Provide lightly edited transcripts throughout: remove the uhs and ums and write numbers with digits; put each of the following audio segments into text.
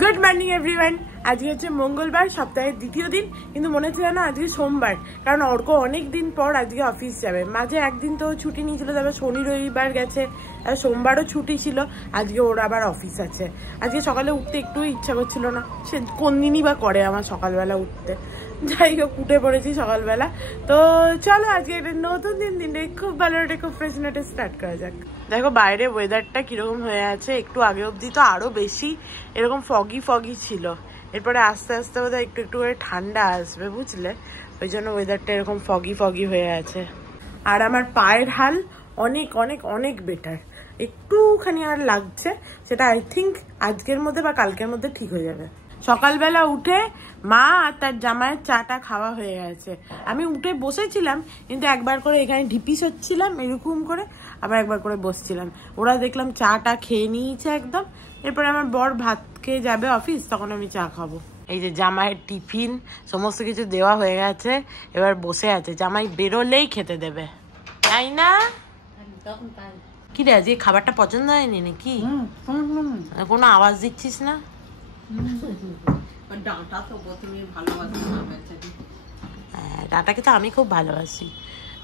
Good morning everyone. আজকে হচ্ছে মঙ্গলবার, সপ্তাহের দ্বিতীয় দিন, কিন্তু মনে হচ্ছে না আজকে সোমবার, কারণ অর্ক অনেক দিন পর আজকে অফিস যাবে। মাঝে একদিন তো ছুটি নিয়েছিল, তারপর শনি রবিবার গেছে, আর সোমবারও ছুটি ছিল। আজকে ওর আবার অফিস আছে। আজকে সকালে উঠতে একটু ইচ্ছা করছিল না, সে কোন দিনই বা করে আমার সকালবেলা উঠতে। যাই হোক, উঠে পড়েছি সকালবেলা। তো চলো আজকে একটা নতুন দিনটা খুব ভালো, খুব ফ্রেশ নোটে স্টার্ট করা যাক। দেখো বাইরে ওয়েদারটা কিরকম হয়ে আছে। একটু আগে অবধি তো আরো বেশি এরকম ফগি ছিল, এরপরে আস্তে আস্তে বোধহয় একটু করে ঠান্ডা আসবে, বুঝলে? ওই জন্য ওয়েদারটা এরকম ফগি হয়ে আছে। আর আমার পায়ের হাল অনেক অনেক অনেক বেটার, একটুখানি আর লাগছে, সেটা আই থিঙ্ক আজকের মধ্যে বা কালকের মধ্যে ঠিক হয়ে যাবে। সকালবেলা উঠে মা আর তার জামাইয়ের চাটা খাওয়া হয়ে গেছে। আমি উঠে বসেছিলাম, কিন্তু একবার করে এখানে ঢিপিস হচ্ছিলাম এরকম করে, আবার একবার করে বসছিলাম। ওরা দেখলাম চাটা খেয়ে নিয়েছে একদম। এরপরে আমার বর ভাত খেয়ে যাবে অফিস, তখন আমি চা খাবো। এই যে জামাইয়ের টিফিন সমস্ত কিছু দেওয়া হয়ে গেছে, এবার বসে আছে। জামাই বেরোলেই খেতে দেবে, তাই না? কি রে, আজকে খাবারটা পছন্দ হয়নি নাকি? কোনো আওয়াজ দিচ্ছিস না? ডাঁটাকে তো আমি খুব ভালোবাসি,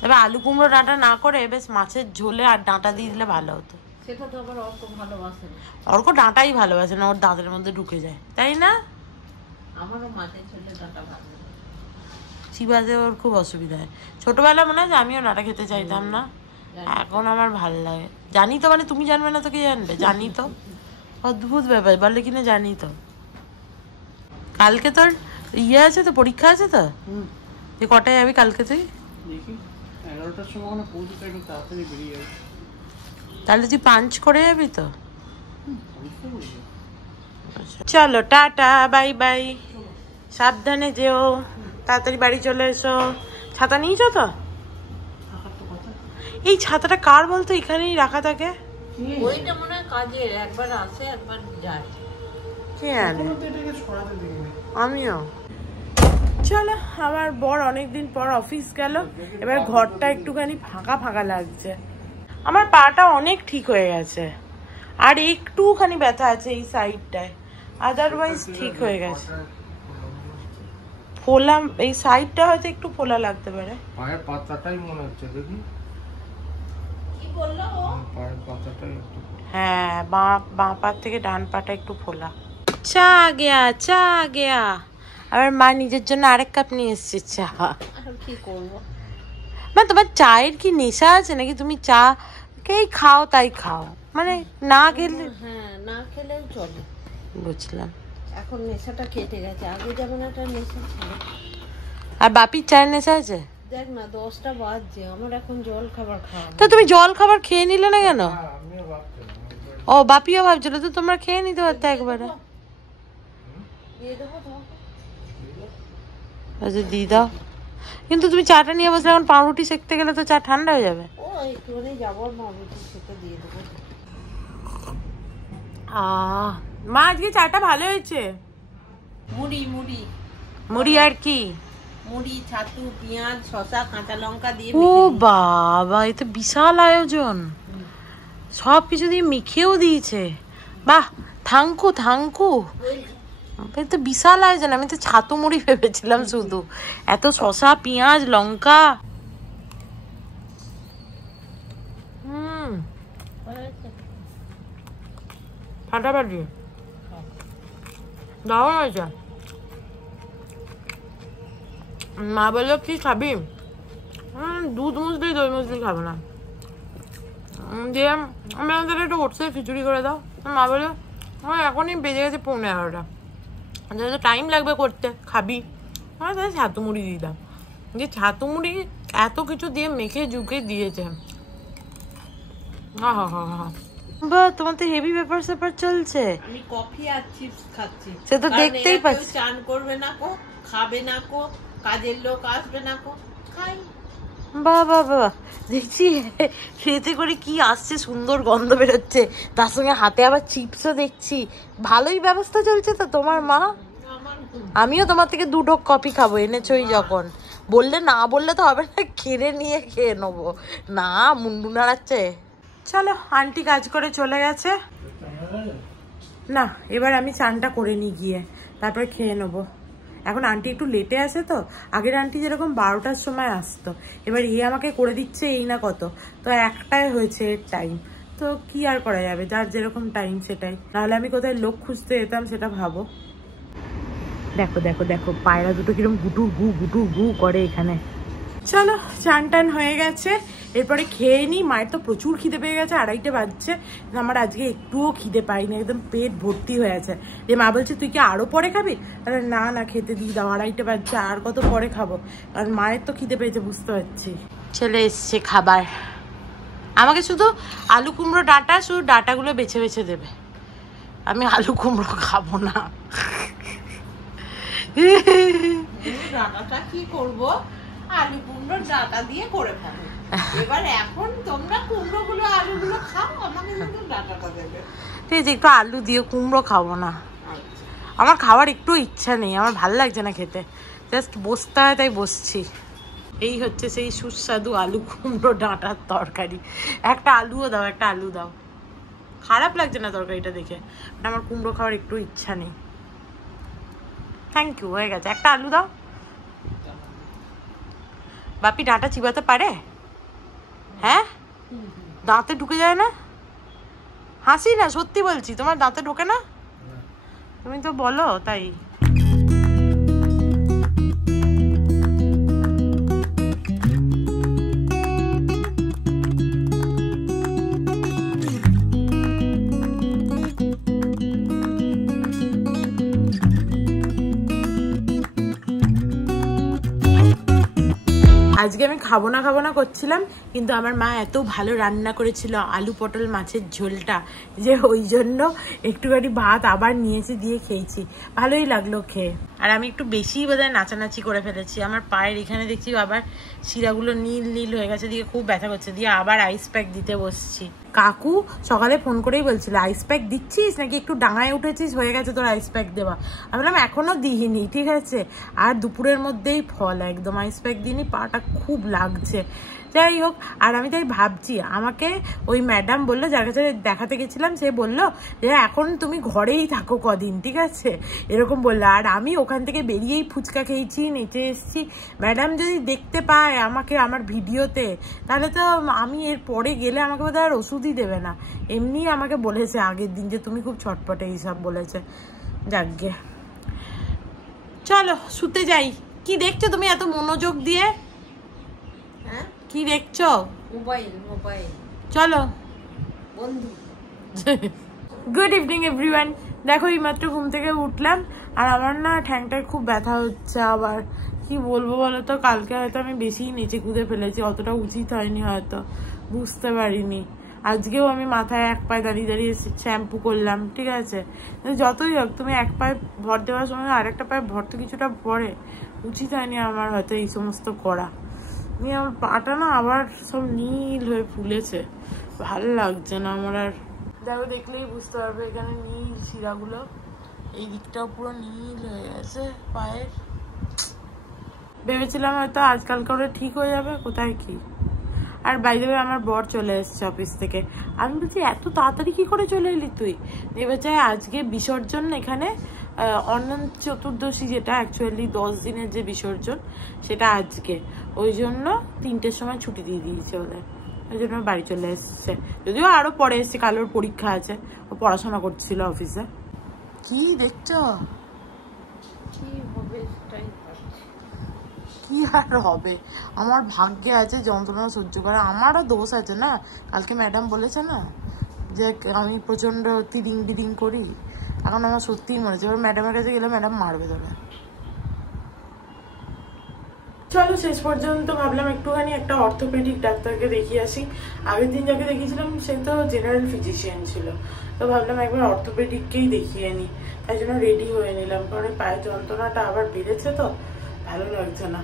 তবে আলু কুমড়ো ডাঁটা না করে বেশ মাছের ঝোলে আর ডাঁটা দিয়ে দিলে ভালো হতো। সেটা তো আবার অর্ক ভালোবাসে না। অর্ক ডাঁটাই ভালোবাসে না, ওর দাঁতের মধ্যে ঢুকে যায়, তাই না? আমারও মাছের ঝোলে ডাঁটা ভালো, চিবাতে ওর খুব অসুবিধা হয়। ছোটবেলা মনে হয় আমিও ডাঁটা খেতে চাইতাম না, এখন আমার ভালো লাগে। জানি তো, মানে তুমি জানবে না তো কে জানবে? জানি তো, অদ্ভুত ব্যাপার, বলে কিনা জানি তো। কালকে তোর ইয়ে আছে তো, পরীক্ষা আছে তো? তুই কটায় যাবি কালকে? তুই 11টার সময় পৌঁছে একটু তাড়াতাড়ি বেরিয়ে যাবে। তাহলে তুই পাঞ্চ করে যাবি তো? চলো টাটা, বাই বাই, সাবধানে যেও, তাড়াতাড়ি বাড়ি চলে এসো। ছাতা নিয়েছো তো? এই ছাতাটা কার বলতো এখানেই রাখা থাকে? ওইটা মনে হয় কাজের, একবার আসে একবার যায়। কে জানে, আমিও। চলো, আমার বর অনেকদিন পর অফিস গেল, এবার ঘরটা একটুখানি ফাঁকা ফাঁকা লাগছে। আমার পাটা অনেক ঠিক হয়ে গেছে, আর একটুখানি ব্যথা আছে এই সাইডটায়, আদারওয়াইজ ঠিক হয়ে গেছে। ফোলা এই সাইডটা হয়তো একটু ফোলা লাগতে পারে। পায়ের পাতাটাই মনে হচ্ছে, দেখি কি বললো ও? পায়ের পাতাটাই একটু, হ্যাঁ, বাঁ পা থেকে ডান পাটা একটু ফোলা। চা গেয়া। আবার মা নিজের জন্য আরেক কাপ নিয়ে এসছে চা। আর কি করবো? মা, তোমার চায়ের কি নেশা আছে নাকি? তুমি চা কেই খাও তাই খাও, মানে না খেলে? হ্যাঁ, না খেলেও চলে। বুঝলাম। এখন নেশাটা কেটে গেছে, আগে যেমন একটা নেশা ছিল। আর বাপির চায়ের নেশা আছে? দেখ না, 10টা বাজছে, আমার এখন জল খাবার খাওয়া। তো তুমি জল খাবার খেয়ে নিলে না কেন? আমিও ভাবছিলাম। ও, বাপিও ভাবছিল তো, তোমরা খেয়ে নিতে পারতে একবারে। দিয়ে দেবো তোমাকে? আচ্ছা, দিয়ে দাও। কিন্তু তুমি চাটা নিয়ে বসলে, এখন পাউরুটি সেঁকতে গেলে তো চা ঠান্ডা হয়ে যাবে। ও একটুখানি যাবো, মামুটি সেটা দিয়ে দেবো। মা, আজকে চাটা ভালো হয়েছে। মুড়ি আর কি? মুড়ি, ছাতু, পেঁয়াজ, শসা, কাঁচা লঙ্কা দিয়ে। ও বাবা, এ তো বিশাল আয়োজন, সব কিছু দিয়ে মেখেও দিয়েছে। বাহ, থাঙ্কু। এই তো বিশাল আয়োজন। আমি তো ছাতু মুড়ি ভেবেছিলাম শুধু, এত শসা, পেঁয়াজ, লঙ্কা। ফাটাফাটি, দাও হয়েছে। মা বললো কি খাবি? দুধ মুসলি, দই মুসলি খাবো না। দিয়ে আমি আমাদের একটু ওটসের খিচুড়ি করে দাও। মা বললো এখনই বেজে গেছে 11:30, যেহেতু টাইম লাগবে করতে, খাবি? তাহলে ছাতু মুড়ি দিয়ে দাও। যে ছাতু মুড়ি এত কিছু দিয়ে মেখে ঝুঁকে দিয়েছে। বাহ, তোমার তো হেভি ব্যাপার চলছে। আমি কফি আর চিপস খাচ্ছি। সে তো দেখতেই পাচ্ছি। চান করবে না কো, খাবে না কো, কাজের লোক আসবে না কো, খাই। বাবা, দেখছি খেতে করে কি আসছে, সুন্দর গন্ধ বেরোচ্ছে, তার সঙ্গে হাতে আবার চিপসও দেখছি। ভালোই ব্যবস্থা চলছে তো তোমার মা। আমিও তোমার থেকে 2 ঢোক কফি খাবো, এনেছোই যখন। বললে না, বললে তো হবে না, খেয়ে নিয়ে খেয়ে নেবো না। মুন্ডু নাড়াচ্ছে। চলো, আন্টি কাজ করে চলে গেছে। না, এবার আমি চানটা করে নিই গিয়ে, তারপরে খেয়ে নেবো। এখন আন্টি একটু লেটে আসে তো, আগের আন্টি যেরকম 12টার সময় আসতো, এবার আমাকে করে দিচ্ছে এই না কত, তো একটাই হয়েছে এর টাইম। তো কি আর করা যাবে, যার যেরকম টাইম সেটাই, নাহলে আমি কোথায় লোক খুঁজতে যেতাম সেটা ভাবো। দেখো দেখো দেখো পায়রা দুটো কিরকম গুটুর গু করে এখানে। চলো চান টান হয়ে গেছে, এরপরে খেয়ে নিই। মায়ের তো প্রচুর খিদে পেয়ে গেছে, 2:30 বাজছে, আমার আজকে একটুও খিদে পাইনি, একদম পেট ভর্তি হয়ে আছে। যে মা বলছে তুই কি আরো পরে খাবি? আরে না না, খেতে দিয়ে দাও, 2:30 বাজছে, আর কত পরে খাবো, আর মায়ের তো খিদে পেয়েছে বুঝতে পারছি। ছেলে এসছে খাবার, আমাকে শুধু আলু কুমড়ো ডাঁটা, শুধু ডাঁটাগুলো বেছে বেছে দেবে, আমি আলু কুমড়ো খাবো না। ডাঁটাটা কি করবো, আলু কুমড়োর ডাঁটা দিয়ে করে ফেলো। এবার এখন তোমরা কুমড়োগুলো আলুগুলো খাও, আমাকে কিন্তু ডাঁটাটা দেবে। ঠিক আছে, একটু আলু দিয়ে, কুমড়ো খাবো না, আমার খাওয়ার একটু ইচ্ছা নেই, আমার ভালো লাগছে না খেতে, জাস্ট বসতে হয় তাই বসছি। এই হচ্ছে সেই সুস্বাদু আলু কুমড়ো ডাঁটার তরকারি। একটা আলুও দাও, একটা আলু দাও। খারাপ লাগছে না তরকারিটা দেখে, আমার কুমড়ো খাওয়ার একটু ইচ্ছা নেই। থ্যাংক ইউ, হয়ে গেছে, একটা আলু দাও। বাপি ডাঁটা চিবাতে পারে? হ্যাঁ, দাঁতে ঢুকে যায় না? হাসি না, সত্যি বলছি, তোমার দাঁতে ঢোকে না? তুমি তো বলো তাই। আজকে আমি খাবো না করছিলাম, কিন্তু আমার মা এত ভালো রান্না করেছিল আলু পটল মাছের ঝোলটা, যে ওই জন্য একটুখানি ভাত আবার নিয়েছি, দিয়ে খেয়েছি, ভালোই লাগলো খেয়ে। আর আমি একটু বেশি বোধহয় নাচানাচি করে ফেলেছি, আমার পায়ের এখানে দেখছি আবার শিরাগুলো নীল নীল হয়ে গেছে, দিয়ে খুব ব্যথা করছে, দিয়ে আবার আইস প্যাক দিতে বসছি। কাকু সকালে ফোন করেই বলছিল আইস প্যাক দিচ্ছিস নাকি, একটু ডাঙায় উঠেছিস, হয়ে গেছে তোর আইস প্যাক দেওয়া। আমি বললাম এখনো দিইনি, ঠিক আছে, আর দুপুরের মধ্যেই ফল, একদম আইস প্যাক দিইনি, পাটা খুব লাগছে। যাই হোক, আর আমি তাই ভাবছি, আমাকে ওই ম্যাডাম বললো, যার কাছে দেখাতে গেছিলাম, সে বললো যে এখন তুমি ঘরেই থাকো কদিন, ঠিক আছে, এরকম বললো। আর আমি ওখান থেকে বেরিয়েই ফুচকা খেয়েছি, নিচে এসেছি, ম্যাডাম যদি দেখতে পায় আমাকে আমার ভিডিওতে, তাহলে তো আমি এর পরে গেলে আমাকে বোধহয় আর ওষুধই দেবে না। এমনি আমাকে বলেছে আগের দিন যে তুমি খুব ছটপটে, এইসব বলেছে। যাকগে, চলো শুতে যাই। কি দেখছো তুমি এত মনোযোগ দিয়ে? হ্যাঁ, কি দেখছো? Mobile mobile. চলো বন্ধু। Good evening everyone. দেখো এইমাত্র ঘুম থেকে উঠলাম, আর আমার না ঠ্যাংটায় খুব ব্যথা হচ্ছে। আবার কি বলবো বলো তো, কালকে হয়তো আমি বেশি নিচে কুদে ফেলেছি, অতটা উচিত হয়নি, হয়তো বুঝতে পারিনি। আজকেও আমি মাথায় এক পায়ে দাঁড়িয়ে দাঁড়িয়ে শ্যাম্পু করলাম, ঠিক আছে, যতই হোক তুমি এক পায়ে ভর দেওয়ার সময় আরেকটা পায়ে ভর তো কিছুটা পরে, উচিত হয়নি আমার হয়তো এই সমস্ত করা। নিয়ে আমার পাটা না আবার সব নীল হয়ে ফুলেছে, ভালো লাগছে না আমার আর। দেখো, দেখলেই বুঝতে পারবে, এখানে নীল শিরাগুলো, এই দিকটাও পুরো নীল হয়ে গেছে পায়ের। ভেবেছিলাম হয়তো আজকাল করে ঠিক হয়ে যাবে, কোথায় কি। আর বাই দ্য ওয়ে আমার বর চলে এসছে অফিস থেকে। আমি বলছি এত তাড়াতাড়ি কি করে চলে এলি তুই? ভেবেছে আজকে বিসর্জন, এখানে অনন্ত চতুর্দশী, যেটা অ্যাকচুয়ালি 10 দিনের যে বিসর্জন, সেটা আজকে, ওই জন্য 3টের সময় ছুটি দিয়ে দিয়েছে ওদের, ওই জন্য বাড়ি চলে এসছে। যদিও আরো পরে এসছে, কালোর পরীক্ষা আছে, ও পড়াশোনা করছিল অফিসে। কি দেখছো? কি হবে সেটাই ভাবছি। কি আর হবে, আমার ভাগ্যে আছে যন্ত্রণা সহ্য করা। আমারও দোষ আছে না, কালকে ম্যাডাম বলেছে না যে আমি প্রচন্ড তিরিং বিরিং করি, এখন আমার সত্যিই মনে হচ্ছে এবার ম্যাডামের কাছে গেলে ম্যাডাম মারবে তোরা। চলো শেষ পর্যন্ত ভাবলাম একটুখানি একটা অর্থোপেডিক ডাক্তারকে দেখিয়ে আসি। আগের দিন যাকে দেখিয়েছিলাম সে তো জেনারেল ফিজিশিয়ান ছিল, তো ভাবলাম একবার অর্থোপেডিককেই দেখিয়ে নিই, তাই জন্য রেডি হয়ে নিলাম, কারণ পায়ের যন্ত্রণাটা আবার বেড়েছে তো ভালো লাগছে না।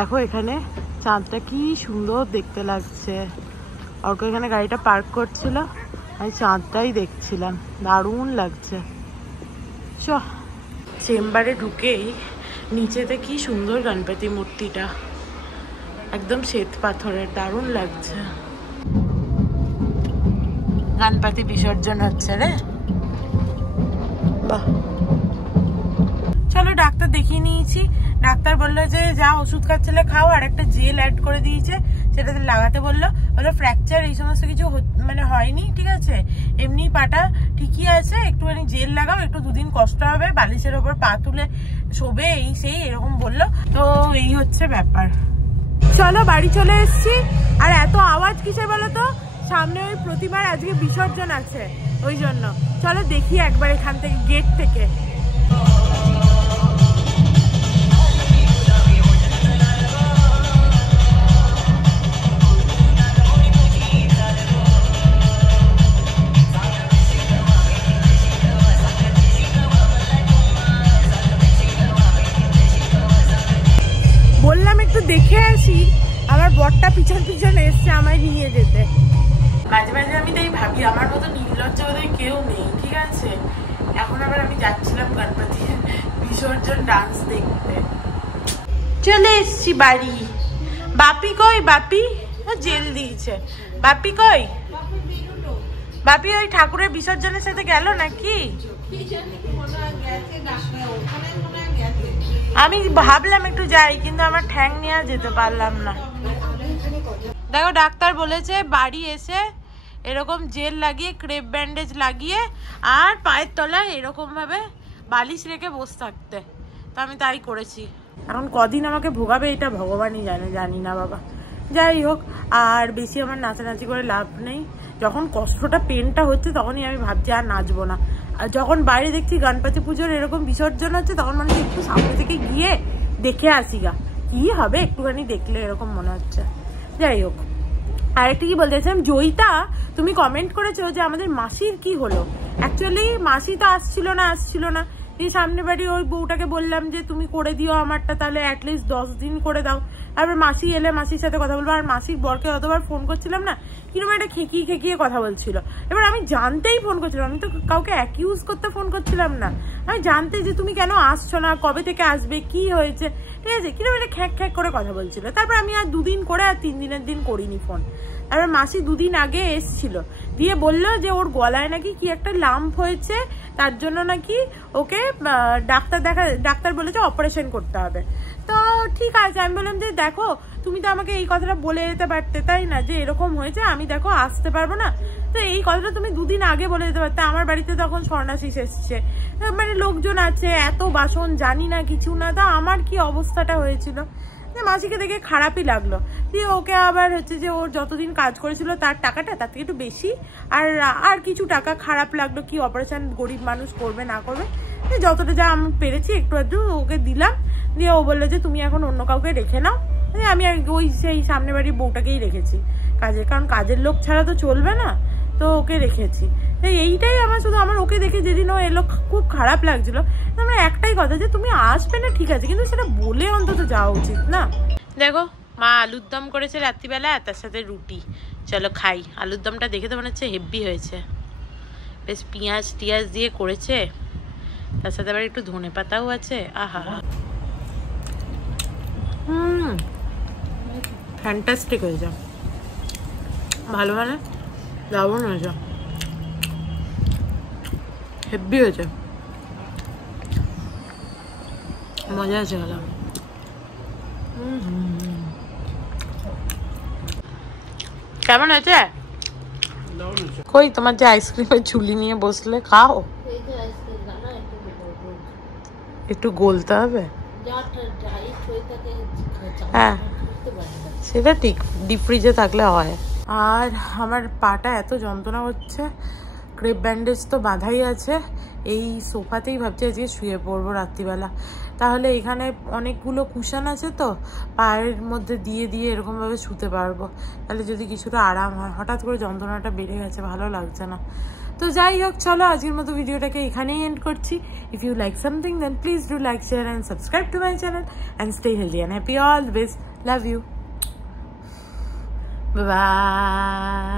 দেখো এখানে চাঁদটা কি সুন্দর দেখতে লাগছে। অর্ক এখানে গাড়িটা পার্ক করছিল, আমি চাঁদটাই দেখছিলাম, দারুণ লাগছে। চ চেম্বারে ঢুকেই নিচেতে কি সুন্দর গণপতি মূর্তিটা, একদম শ্বেত পাথরের, দারুণ লাগছে। গণপতি বিসর্জন হচ্ছে রে, বাহ। চলো ডাক্তার দেখিয়ে নিয়েছি। ডাক্তার বললো যে যা ওষুধ খাচ্ছিলে খাও, আর একটা জেল অ্যাড করে দিয়েছে, সেটাতে লাগাতে বললো। ফ্র্যাকচার এই সমস্ত কিছু মানে হয়নি, ঠিক আছে, এমনি পাটা ঠিকই আছে, একটুখানি জেল লাগাও, একটু দুদিন কষ্ট হবে, বালিশের ওপর পা তুলে শোবে, এই সেই এরকম বললো। তো এই হচ্ছে ব্যাপার। চলো বাড়ি চলে এসছি। আর এত আওয়াজ কিসের বলো তো, সামনে ওই প্রতিমার আজকে বিসর্জন আছে, ওই জন্য। চলো দেখি একবার এখান থেকে, গেট থেকে। বললাম একটু দেখে আসি, আমার বরটা পিছন পিছন এসছে আমায় নিয়ে যেতে। মাঝে মাঝে আমি তাই ভাবি আমার মতো নির্লজ্জ বোধহয় কেউ নেই, ঠিক আছে। এখন আবার আমি যাচ্ছিলাম গণপতি বিসর্জন ডান্স দেখতে। চলে এসছি বাড়ি। বাপি কই? বাপি জেল দিয়েছে। বাপি কই? বাপি ওই ঠাকুরের বিসর্জনের সাথে গেল নাকি? আমি ভাবলাম একটু যাই, কিন্তু আমার ঠ্যাং নিয়ে যেতে পারলাম না। দেখো ডাক্তার বলেছে বাড়ি এসে এরকম জেল লাগিয়ে, ক্রেপ ব্যান্ডেজ লাগিয়ে, আর পায়ের তলায় এরকম ভাবে বালিশ রেখে বসে থাকতে। তো আমি তাই করেছি। এখন কদিন আমাকে ভোগাবে এটা ভগবানই জানে, জানি না বাবা। যাই হোক, আর বেশি আমার নাচানাচি করে লাভ নেই। যখন কষ্টটা, পেনটা হচ্ছে, তখনই আমি ভাবছি আর নাচবো না। আর যখন বাইরে দেখছি গণপতি পুজোর এরকম বিসর্জন হচ্ছে, তখন মানে একটু সামনে থেকে গিয়ে দেখে আসি গা, কি হবে একটুখানি দেখলে, এরকম মনে হচ্ছে। যাই হোক, আরেকটা কি বলতে চাইছিলাম, জয়িতা তুমি কমেন্ট করেছো যে আমাদের মাসির কি হলো। অ্যাকচুয়ালি মাসি তো আসছিল না। এই সামনে বাড়ি ওই বউটাকে বললাম যে তুমি করে দিও আমারটা, তাহলে অ্যাটলিস্ট 10 দিন করে দাও। তারপর মাসি এলে মাসির সাথে কথা বলবো। আর মাসির বরকে অতবার ফোন করছিলাম না, কিরকম একটা খেকিয়ে কথা বলছিল। এবার আমি জানতেই ফোন করছিলাম, আমি তো কাউকে অ্যাকিউজ করতে ফোন করছিলাম না, আমি জানতে যে তুমি কেন আসছো না, কবে থেকে আসবে, কি হয়েছে, ঠিক আছে, কিরকম একটা খ্যাক করে কথা বলছিল। তারপর আমি আর 2 দিন করে, আর 3 দিনের দিন করিনি ফোন। তারপর মাসি 2 দিন আগে এসছিল, দিয়ে বললো যে ওর গলায় নাকি কি একটা লাম্প হয়েছে, তার জন্য নাকি ওকে ডাক্তার বলেছে অপারেশন করতে হবে। তো ঠিক আছে, আমি বললাম যে দেখো তুমি তো আমাকে এই কথাটা বলে যেতে পারতে, তাই না, যে এরকম হয়েছে, আমি দেখো আসতে পারবো না। তো এই কথাটা তুমি 2 দিন আগে বলে যেতে পারতে। আমার বাড়িতে তখন সন্ন্যাসীস এসছে, মানে লোকজন আছে, এত বাসন, জানি না কিছু না, তা আমার কি অবস্থাটা হয়েছিল। মাসিকে দেখে খারাপই লাগলো। দিয়ে ওকে আবার হচ্ছে যে ওর যতদিন কাজ করেছিল তার টাকাটা তার থেকে একটু বেশি, আর কিছু টাকা খারাপ লাগলো, কি অপারেশন গরিব মানুষ করবে না করবে, যতটা যা আমি পেরেছি একটু ওকে দিলাম। দিয়ে ও বললো যে তুমি এখন অন্য কাউকে রেখে নাও। আমি ওই সেই সামনে বাড়ির বউটাকেই রেখেছি কাজে, কারণ কাজের লোক ছাড়া তো চলবে না, তো ওকে রেখেছি। এইটাই আমার, শুধু আমার ওকে দেখে যেদিন ও এলো খুব খারাপ লাগছিল। আমার একটাই কথা, যে তুমি আসবে না ঠিক আছে, কিন্তু সেটা বলে অন্তত যাওয়া উচিত না। দেখো মা আলুর দম করেছে রাত্রিবেলা, তার সাথে রুটি। চলো খাই। আলুর দমটা দেখে তো মনে হচ্ছে হেভি হয়েছে, বেশ পেঁয়াজ টিয়াজ দিয়ে করেছে, তার সাথে আবার একটু ধনে পাতাও আছে। আহা, ফ্যান্টাস্টিক হয়েছে, ভালো, মানে দারুণ হয়েছে, হেভি হয়েছে, মজা আছে ভালো। কেমন আছে? কই তোমার যে আইসক্রিমের ঝুলি নিয়ে বসলে, খাও, একটু গলতে হবে। হ্যাঁ সেটা ঠিক, ডিপ ফ্রিজে থাকলে হয়। আর আমার পাটা এত যন্ত্রণা হচ্ছে, ক্রেপ ব্যান্ডেজ তো বাঁধাই আছে। এই সোফাতেই ভাবছি আজকে শুয়ে পড়বো রাত্রিবেলা, তাহলে এখানে অনেকগুলো কুশন আছে, তো পায়ের মধ্যে দিয়ে এরকমভাবে শুতে পারবো, তাহলে যদি কিছুটা আরাম হয়। হঠাৎ করে যন্ত্রণাটা বেড়ে গেছে, ভালো লাগছে না। তো যাই হোক, চলো আজকের মতো ভিডিওটাকে এখানেই এন্ড করছি। If you like something then please do like, share and subscribe to my channel and stay healthy and happy. All the best. Love you, by.